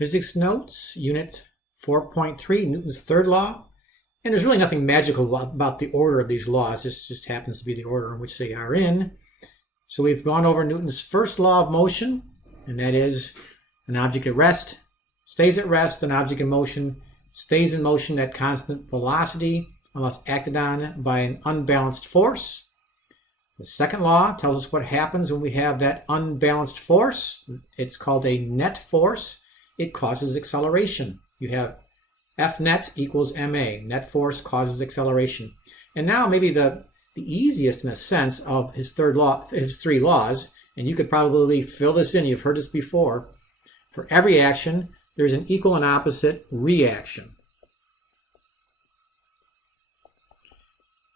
Physics Notes, Unit 4.3, Newton's third law. And there's really nothing magical about the order of these laws. This just happens to be the order in which they are in. So we've gone over Newton's first law of motion, and that is an object at rest stays at rest, an object in motion stays in motion at constant velocity unless acted on by an unbalanced force. The second law tells us what happens when we have that unbalanced force. It's called a net force. It causes acceleration. You have F net equals ma. Net force causes acceleration. And now maybe the easiest in a sense of his third law, his three laws, and you could probably fill this in. You've heard this before. For every action, there's an equal and opposite reaction.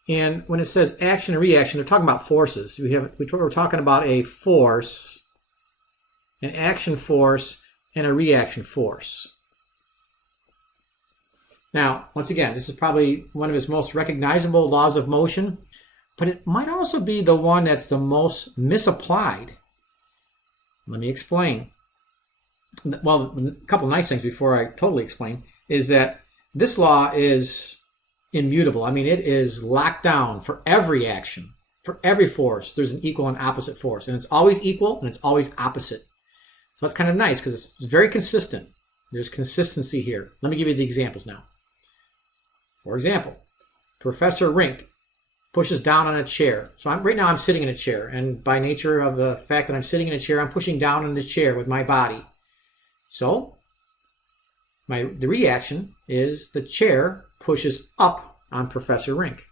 And when it says action and reaction, they're talking about forces. We're talking about a force, an action force, and a reaction force. Now, once again, this is probably one of his most recognizable laws of motion, but it might also be the one that's the most misapplied. Let me explain. Well, a couple nice things before I totally explain is that this law is immutable. I mean, it is locked down for every action, for every force. There's an equal and opposite force, and it's always equal and it's always opposite. So that's kind of nice because it's very consistent. There's consistency here. Let me give you the examples now. For example, Professor Rink pushes down on a chair. So right now I'm sitting in a chair, and by nature of the fact that I'm sitting in a chair, I'm pushing down on the chair with my body. So the reaction is the chair pushes up on Professor Rink.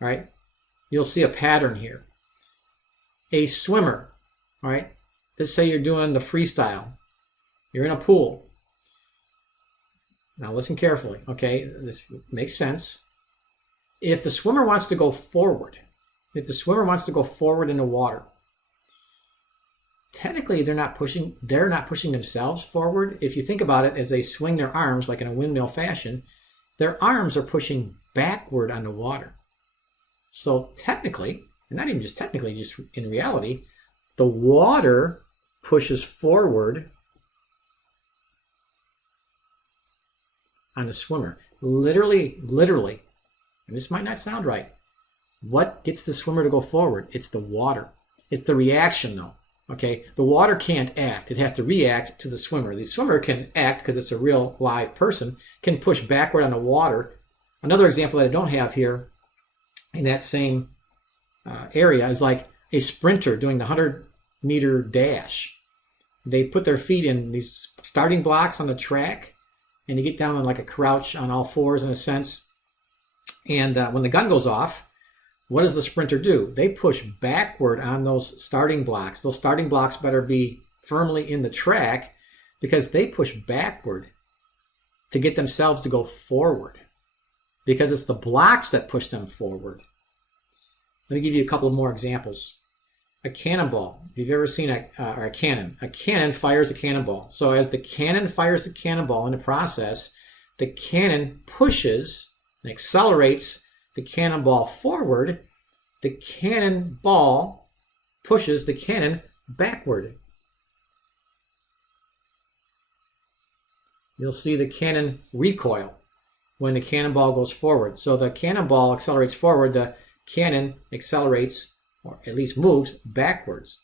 All right? You'll see a pattern here. A swimmer, all right? Let's say you're doing the freestyle. You're in a pool. Now listen carefully, okay? This makes sense. If the swimmer wants to go forward, in the water, technically they're not pushing themselves forward. If you think about it, as they swing their arms like in a windmill fashion, their arms are pushing backward on the water. So technically, and not even just technically, just in reality, the water pushes forward on the swimmer. Literally, and this might not sound right. What gets the swimmer to go forward? It's the water. It's the reaction though. Okay, the water can't act. It has to react to the swimmer. The swimmer can act because it's a real live person, can push backward on the water. Another example that I don't have here in that same area is like a sprinter doing the 100-meter dash. They put their feet in these starting blocks on the track, and you get down on like a crouch on all fours in a sense. And when the gun goes off, what does the sprinter do? They push backward on those starting blocks. Those starting blocks better be firmly in the track because they push backward to get themselves to go forward because it's the blocks that push them forward. Let me give you a couple of more examples. A cannonball. If you've ever seen a cannon fires a cannonball. So as the cannon fires the cannonball in the process, the cannon pushes and accelerates the cannonball forward. The cannonball pushes the cannon backward. You'll see the cannon recoil when the cannonball goes forward. So the cannonball accelerates forward, the cannon accelerates, or at least moves, backwards.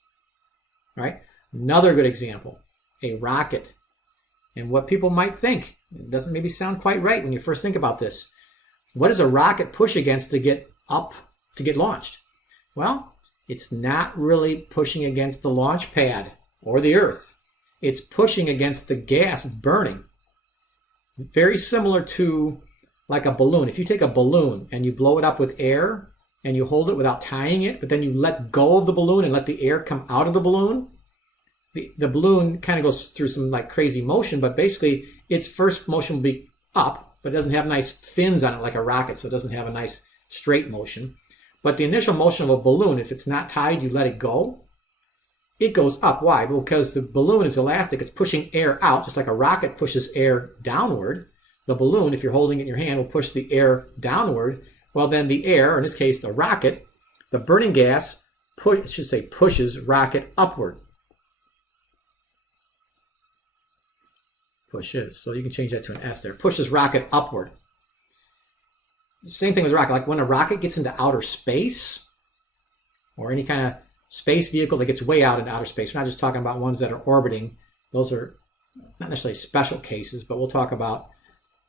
All right? Another good example, a rocket. And what people might think, it doesn't maybe sound quite right when you first think about this. What does a rocket push against to get up, to get launched? Well, it's not really pushing against the launch pad or the earth. It's pushing against the gas. It's burning. It's very similar to like a balloon. If you take a balloon and you blow it up with air and you hold it without tying it, but then you let go of the balloon and let the air come out of the balloon, the balloon kind of goes through some like crazy motion, but basically its first motion will be up, but it doesn't have nice fins on it like a rocket, so it doesn't have a nice straight motion. But the initial motion of a balloon, if it's not tied, you let it go, it goes up. Why? Because the balloon is elastic. It's pushing air out, just like a rocket pushes air downward. The balloon, if you're holding it in your hand, will push the air downward. Well, then the air, or in this case the rocket, the burning gas, pushes rocket upward. push is. So you can change that to an S there. Pushes rocket upward. Same thing with rocket. Like when a rocket gets into outer space, or any kind of space vehicle that gets way out into outer space. We're not just talking about ones that are orbiting. Those are not necessarily special cases, but we'll talk about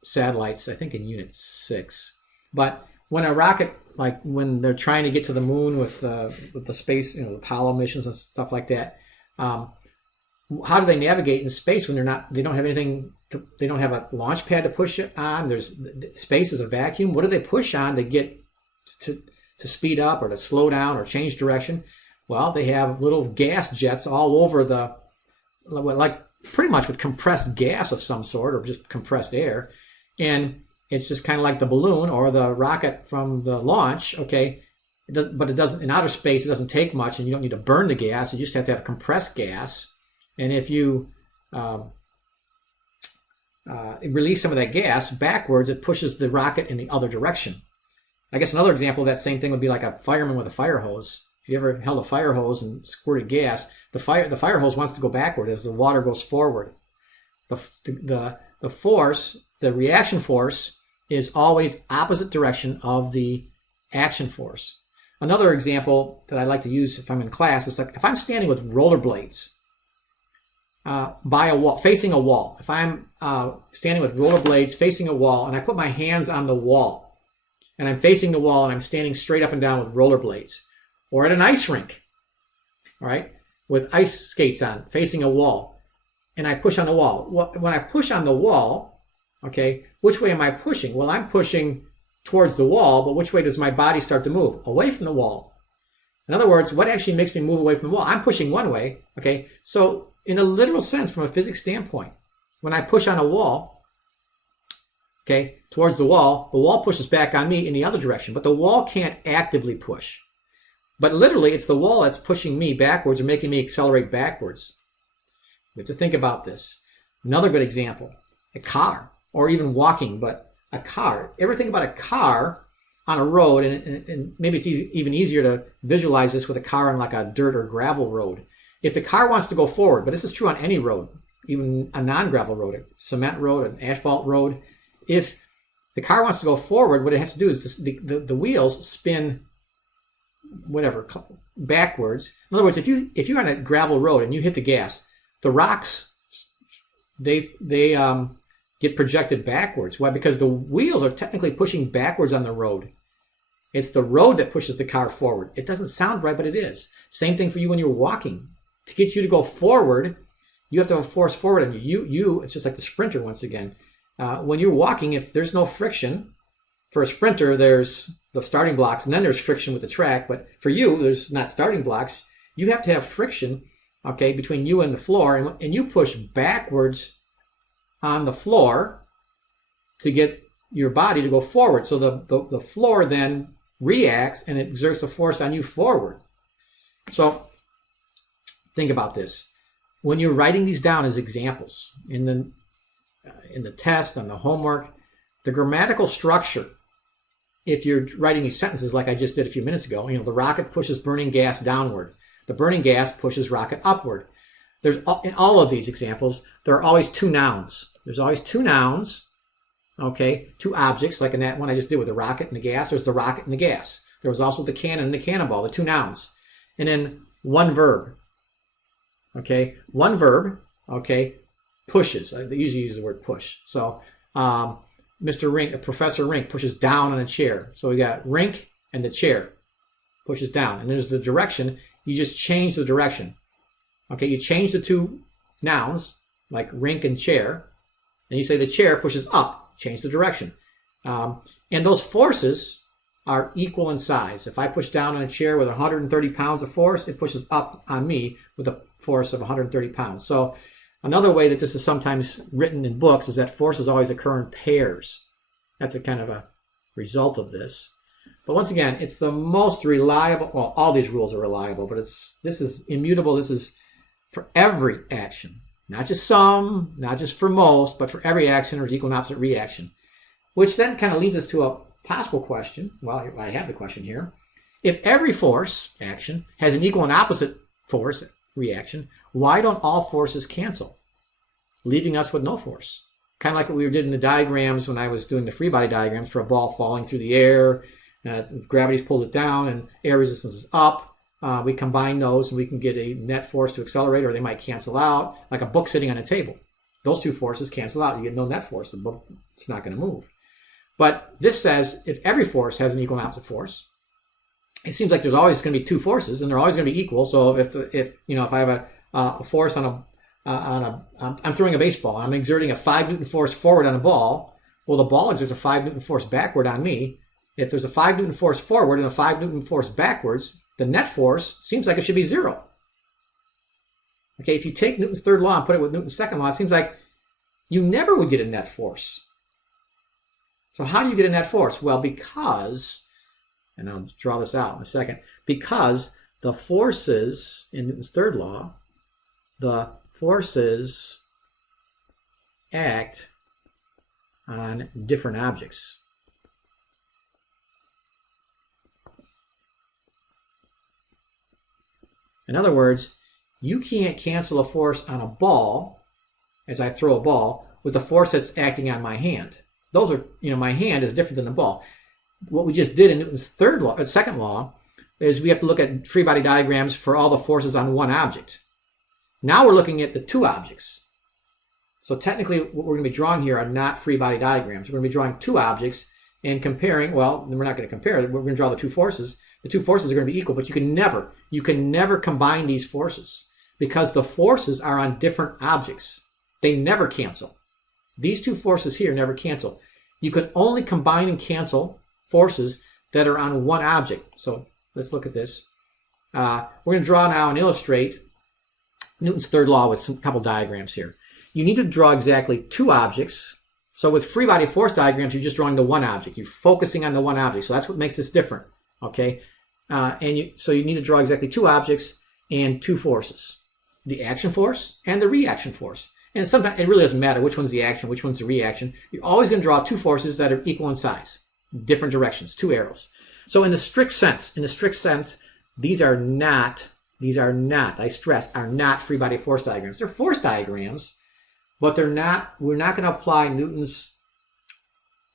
satellites, I think, in Unit 6. But when a rocket, like when they're trying to get to the moon with the space, the Apollo missions and stuff like that, how do they navigate in space when they don't have anything, they don't have a launch pad to push it on? Space is a vacuum. What do they push on to get to speed up or to slow down or change direction? Well, they have little gas jets all over like pretty much with compressed gas of some sort, or just compressed air. And it's just kind of like the balloon or the rocket from the launch, okay? But it doesn't, in outer space, it doesn't take much, and you don't need to burn the gas. You just have to have compressed gas. And if you release some of that gas backwards, it pushes the rocket in the other direction. I guess another example of that same thing would be like a fireman with a fire hose. If you ever held a fire hose and squirted gas, the fire hose wants to go backward as the water goes forward. The force, the reaction force, is always opposite direction of the action force. Another example that I like to use if I'm in class is like if I'm standing with rollerblades by a wall, facing a wall. If I'm standing with rollerblades facing a wall, and I put my hands on the wall, and I'm facing the wall, and I'm standing straight up and down with rollerblades, or at an ice rink, all right, with ice skates on, facing a wall, and I push on the wall. When I push on the wall, okay, which way am I pushing? Well, I'm pushing towards the wall, but which way does my body start to move? Away from the wall. In other words, what actually makes me move away from the wall? I'm pushing one way, okay? So in a literal sense, from a physics standpoint, when I push on a wall, okay, towards the wall pushes back on me in the other direction, but the wall can't actively push. But literally, it's the wall that's pushing me backwards or making me accelerate backwards. We have to think about this. Another good example, a car, or even walking, but a car. Ever think about a car on a road, and maybe it's even easier to visualize this with a car on like a dirt or gravel road. If the car wants to go forward, but this is true on any road, even a non-gravel road, a cement road, an asphalt road, if the car wants to go forward, what it has to do is the wheels spin backwards. In other words, if you're on a gravel road and you hit the gas, the rocks they get projected backwards. Why? Because the wheels are technically pushing backwards on the road. It's the road that pushes the car forward. It doesn't sound right, but it is. Same thing for you when you're walking. To get you to go forward, you have to have a force forward on you. It's just like the sprinter once again. When you're walking, if there's no friction, for a sprinter, there's the starting blocks, and then there's friction with the track. But for you, there's not starting blocks. You have to have friction, okay, between you and the floor, and you push backwards on the floor to get your body to go forward. So the floor then reacts and it exerts a force on you forward. So think about this. When you're writing these down as examples in the test, on the homework, the grammatical structure, if you're writing these sentences like I just did a few minutes ago, the rocket pushes burning gas downward. The burning gas pushes rocket upward. In all of these examples, there are always two nouns. There's always two nouns, okay, two objects, like in that one I just did with the rocket and the gas. There's the rocket and the gas. There was also the cannon and the cannonball, the two nouns. And then one verb, okay? One verb, okay, pushes. They usually use the word push. So Professor Rink pushes down on a chair. So we got Rink and the chair pushes down. And there's the direction. You just change the direction. Okay, you change the two nouns, like rink and chair, and you say the chair pushes up, change the direction. And those forces are equal in size. If I push down on a chair with 130 pounds of force, it pushes up on me with a force of 130 pounds. So another way that this is sometimes written in books is that forces always occur in pairs. That's a kind of a result of this. But once again, it's the most reliable, well, all these rules are reliable, but this is immutable. This is for every action, not just some, not just for most, but for every action or equal and opposite reaction. Which then kind of leads us to a possible question. Well, I have the question here. If every force, action, has an equal and opposite force, reaction, why don't all forces cancel? leaving us with no force. Kind of like what we did in the diagrams when I was doing the free body diagrams for a ball falling through the air. If gravity's pulled it down and air resistance is up, we combine those and we can get a net force to accelerate, or they might cancel out, like a book sitting on a table. Those two forces cancel out. You get no net force. The book, it's not going to move. But this says if every force has an equal and opposite force, it seems like there's always going to be two forces, and they're always going to be equal. So if I have a force I'm throwing a baseball, and I'm exerting a 5 Newton force forward on a ball. Well, the ball exerts a 5 Newton force backward on me. If there's a 5 Newton force forward and a 5 Newton force backwards, the net force seems like it should be 0. Okay, if you take Newton's third law and put it with Newton's second law, it seems like you never would get a net force. So how do you get a net force? Well, because, and I'll draw this out in a second, because the forces in Newton's third law, the forces act on different objects. In other words, you can't cancel a force on a ball as I throw a ball with the force that's acting on my hand. Those are, my hand is different than the ball. What we just did in Newton's second law is we have to look at free body diagrams for all the forces on one object. Now we're looking at the two objects. So technically what we're going to be drawing here are not free body diagrams. We're going to be drawing two objects and comparing, well, we're not going to compare, we're going to draw the two forces. The two forces are going to be equal, but you can never combine these forces because the forces are on different objects. They never cancel. These two forces here never cancel. You can only combine and cancel forces that are on one object. So let's look at this. We're going to draw now and illustrate Newton's third law with a couple diagrams here. You need to draw exactly two objects. So with free body force diagrams, you're just drawing the one object. You're focusing on the one object. So that's what makes this different. Okay, so you need to draw exactly two objects and two forces, the action force and the reaction force. And sometimes it really doesn't matter which one's the action, which one's the reaction. You're always going to draw two forces that are equal in size, different directions, two arrows. So in the strict sense, these are not, I stress, are not free body force diagrams. They're force diagrams, but we're not going to apply Newton's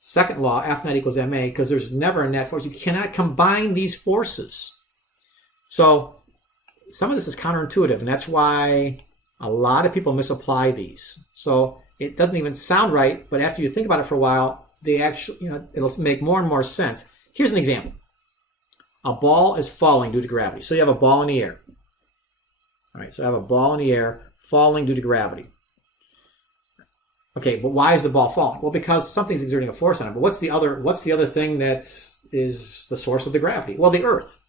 second law, F net equals ma, because there's never a net force. You cannot combine these forces. So some of this is counterintuitive, and that's why a lot of people misapply these. So it doesn't even sound right, but after you think about it for a while, they actually, it'll make more and more sense. Here's an example. A ball is falling due to gravity. So you have a ball in the air. All right, so I have a ball in the air falling due to gravity. Okay, but why is the ball falling? Well, because something's exerting a force on it. But what's the other thing that is the source of the gravity? Well, the Earth.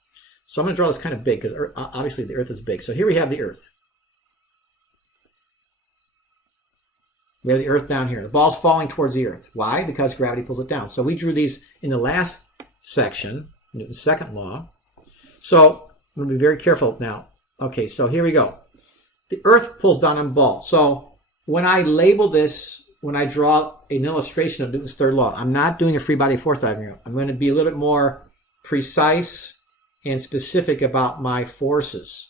So I'm going to draw this kind of big because obviously the Earth is big. So here we have the Earth. We have the Earth down here. The ball's falling towards the Earth. Why? Because gravity pulls it down. So we drew these in the last section, Newton's second law. So I'm going to be very careful now. Okay, so here we go. The Earth pulls down on the ball. So when I label this, when I draw an illustration of Newton's third law, I'm not doing a free body force diagram. I'm going to be a little bit more precise and specific about my forces.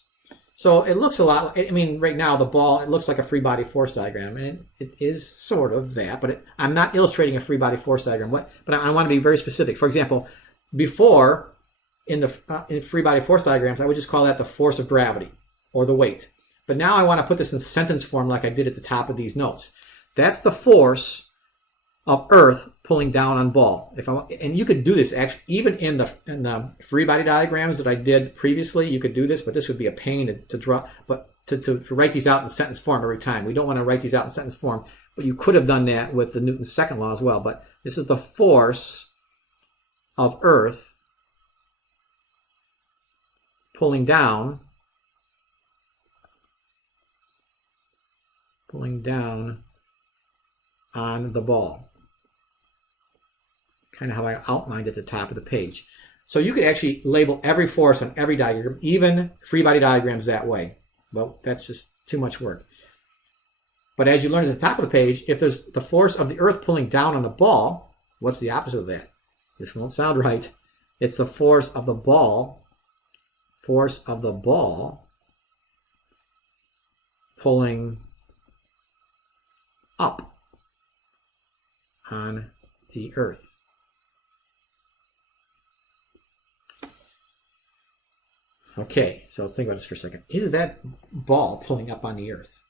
So it looks a lot, right now the ball, it looks like a free body force diagram, and it is sort of that, but I'm not illustrating a free body force diagram. But I want to be very specific. For example, before in free body force diagrams, I would just call that the force of gravity or the weight. But now I want to put this in sentence form like I did at the top of these notes. That's the force of Earth pulling down on ball. And you could do this actually even in the free body diagrams that I did previously. You could do this, but this would be a pain to draw. But to write these out in sentence form every time, we don't want to write these out in sentence form. But you could have done that with the Newton's second law as well. But this is the force of Earth pulling down on the ball. Kind of how I outlined at the top of the page. So you could actually label every force on every diagram, even free body diagrams that way. Well, that's just too much work. But as you learned at the top of the page, if there's the force of the Earth pulling down on the ball, what's the opposite of that? This won't sound right. It's the force of the ball pulling the Earth. Okay, so let's think about this for a second. Is that ball pulling up on the Earth?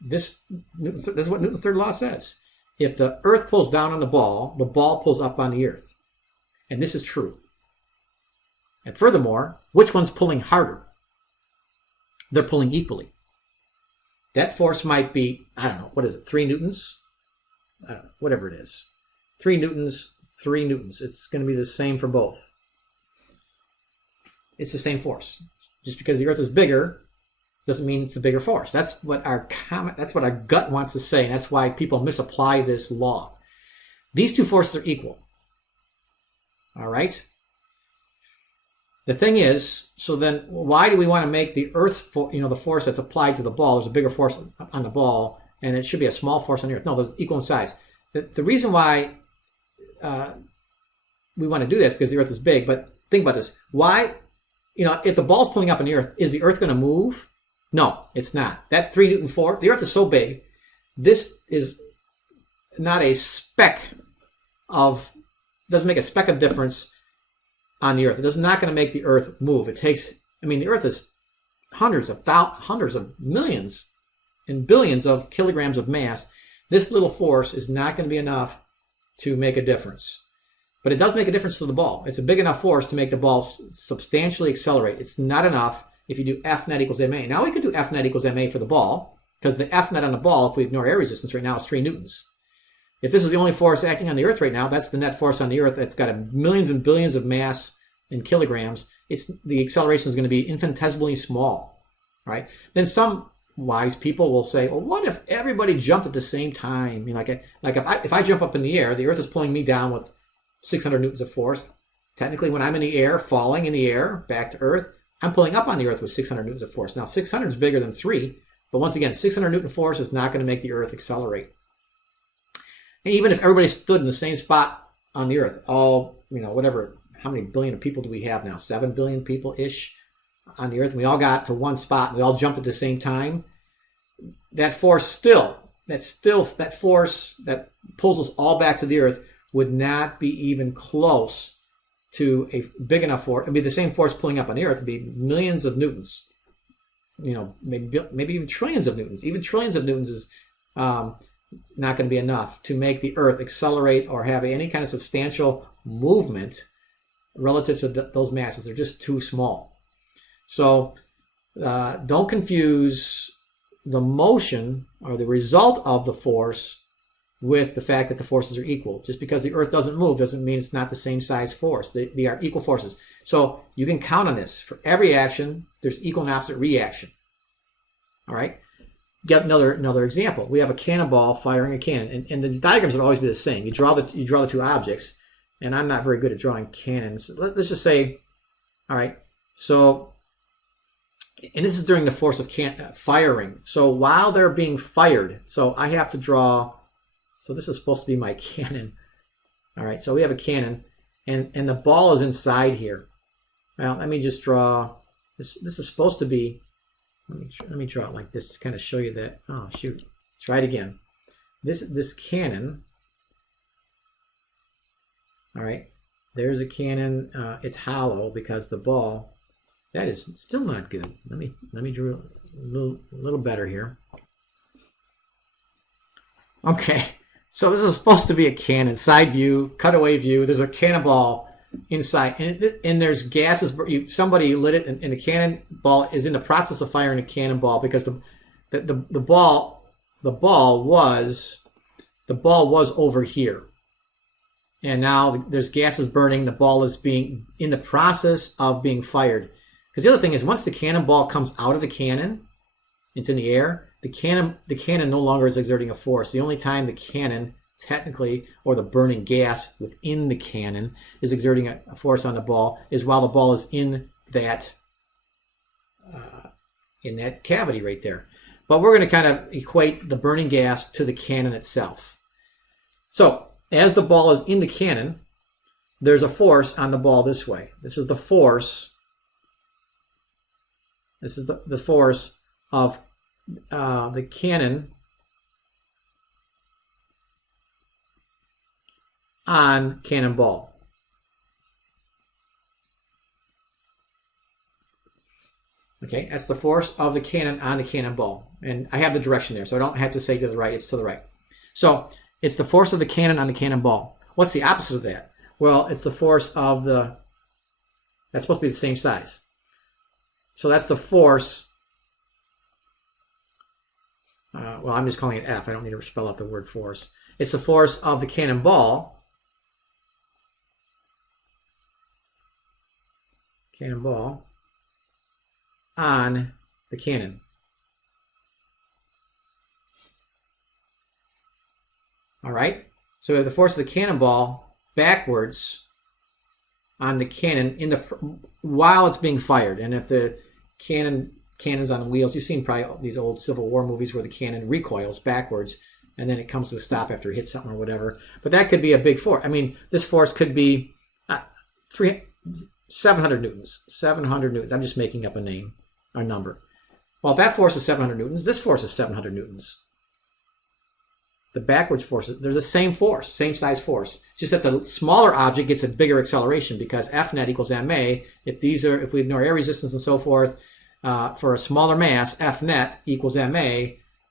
This is what Newton's third law says. If the Earth pulls down on the ball pulls up on the Earth. And this is true. And furthermore, which one's pulling harder? They're pulling equally. That force might be, I don't know, what is it, 3 newtons? I don't know, whatever it is. 3 newtons, 3 newtons. It's going to be the same for both. It's the same force. Just because the Earth is bigger doesn't mean it's the bigger force. That's what our gut wants to say, and that's why people misapply this law. These two forces are equal. All right? The thing is, so then why do we want to make the Earth, the force that's applied to the ball, there's a bigger force on the ball, and it should be a small force on the Earth. No, they're equal in size. The reason why we want to do this because the Earth is big, but think about this. Why, if the ball's pulling up on the Earth, is the Earth going to move? No, it's not. That 3 Newton force, the Earth is so big, this is not a speck of, doesn't make a speck of difference on the Earth. It is not going to make the Earth move. It takes, the Earth is hundreds of millions and billions of kilograms of mass. This little force is not going to be enough to make a difference. But it does make a difference to the ball. It's a big enough force to make the ball substantially accelerate. It's not enough if you do F net equals ma. Now we could do F net equals ma for the ball, because the F net on the ball, if we ignore air resistance right now, is 3 newtons. If this is the only force acting on the Earth right now, that's the net force on the Earth. It's got millions and billions of mass in kilograms. The acceleration is going to be infinitesimally small, right? Then some wise people will say, well, what if everybody jumped at the same time? If I jump up in the air, the Earth is pulling me down with 600 newtons of force. Technically, when I'm in the air, falling in the air back to Earth, I'm pulling up on the Earth with 600 newtons of force. Now, 600 is bigger than 3, but once again, 600 newton force is not going to make the Earth accelerate. And even if everybody stood in the same spot on the Earth, all, whatever, how many billion of people do we have now? 7 billion people-ish on the Earth. And we all got to one spot. And we all jumped at the same time. That force that force that pulls us all back to the Earth would not be even close to a big enough force. It'd be the same force pulling up on the Earth. It'd be millions of newtons. Maybe even trillions of newtons. Even trillions of newtons is not going to be enough to make the Earth accelerate or have any kind of substantial movement relative to those masses. They're just too small. So don't confuse the motion or the result of the force with the fact that the forces are equal. Just because the Earth doesn't move doesn't mean it's not the same size force. They are equal forces. So you can count on this. For every action, there's equal and opposite reaction. All right? Get another example. We have a cannonball firing a cannon, and the diagrams would always be the same. You draw the two objects, and I'm not very good at drawing cannons. Let's just say, all right, so, and this is during the force of firing. So while they're being fired, so I have to draw, so this is supposed to be my cannon. All right, so we have a cannon, and the ball is inside here. Well, let me just draw, this is supposed to be, let me draw it like this to kind of show you that, oh shoot, try it again. This cannon, all right, there's a cannon, it's hollow because the ball, that is still not good. Let me draw a little better here. Okay, so this is supposed to be a cannon, side view, cutaway view. There's a cannonball inside, and there's gases. Somebody lit it, and the cannonball is in the process of firing a cannonball because the ball was over here. And now there's gases burning. The ball is being in the process of being fired. Because the other thing is, once the cannonball comes out of the cannon, it's in the air. The cannon no longer is exerting a force. The only time the cannon, technically, or the burning gas within the cannon is exerting a force on the ball is while the ball is in that cavity right there. But we're going to kind of equate the burning gas to the cannon itself. So as the ball is in the cannon, there's a force on the ball this way. This is the force. This is the force of the cannon on cannonball. Okay, that's the force of the cannon on the cannonball. And I have the direction there, so I don't have to say to the right, it's to the right. So it's the force of the cannon on the cannonball. What's the opposite of that? Well, it's the force of the, that's supposed to be the same size. So that's the force, well, I'm just calling it F. I don't need to spell out the word force. It's the force of the cannonball. Cannonball on the cannon. All right, so we have the force of the cannonball backwards on the cannon in the while it's being fired. And if the cannon's on wheels, you've seen probably these old Civil War movies where the cannon recoils backwards and then it comes to a stop after it hits something or whatever. But that could be a big force. I mean, this force could be 700 newtons. 700 newtons. I'm just making up a number. Well, if that force is 700 newtons, this force is 700 newtons. The backwards forces, they're the same force, same size force. It's just that the smaller object gets a bigger acceleration because F net equals ma. If we ignore air resistance and so forth, for a smaller mass, F net equals ma.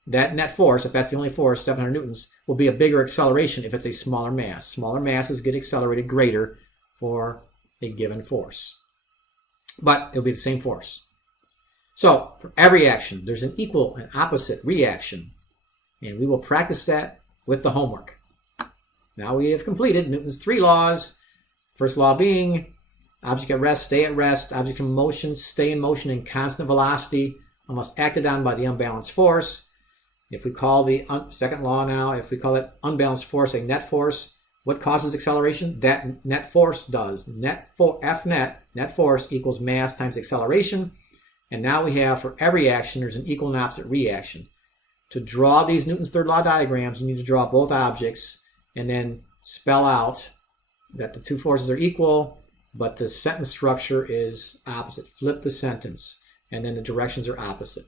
That net force, if that's the only force, 700 newtons, will be a bigger acceleration if it's a smaller mass. Smaller masses get accelerated greater for a given force. But it'll be the same force. So for every action, there's an equal and opposite reaction. And we will practice that with the homework. Now we have completed Newton's 3 laws. First law being, object at rest, stay at rest. Object in motion, stay in motion in constant velocity unless acted on by the unbalanced force. If we call the second law now, if we call it unbalanced force a net force, what causes acceleration? That net force does. F net force equals mass times acceleration. And now we have, for every action, there's an equal and opposite reaction. To draw these Newton's third law diagrams, you need to draw both objects and then spell out that the two forces are equal, but the sentence structure is opposite. Flip the sentence, and then the directions are opposite.